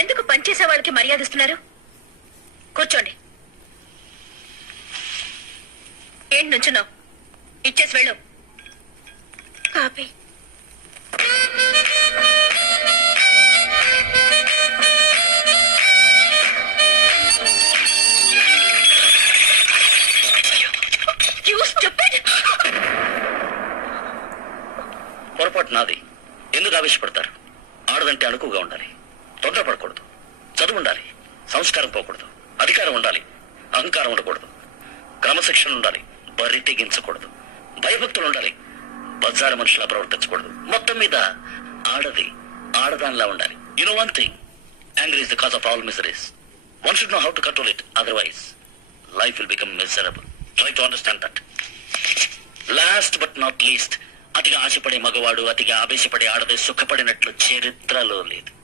ఎందుకు పనిచేసే వాళ్ళకి మర్యాద ఇస్తున్నారు? కూర్చోండి. ఏంటి నుంచున్నావు? ఇచ్చేసి వెళ్ళు. కాపీ. పొరపాటు నాది. ఎందుకు ఆవేశపడతారు? ఆడదంటే అణుకుగా ఉండాలి, తొందరపడకూడదు, చదువు ఉండాలి, సంస్కారం పోకూడదు, అధికారం ఉండాలి, అహంకారం ఉండకూడదు, క్రమశిక్షణ ఉండాలి, బరి తెగించకూడదు, భయభక్తులు ఉండాలి, బజారు మనుషులా ప్రవర్తించకూడదు. మొత్తం మీద ఆడది ఆడదానిలా ఉండాలి. You know one thing, anger is the cause of all miseries. One should know how to control it, otherwise life will become miserable. Try to understand that. Last but not least, అతిగా ఆశపడే మగవాడు, అతిగా ఆవేశపడే ఆడది సుఖపడినట్లు చరిత్రలో లేదు.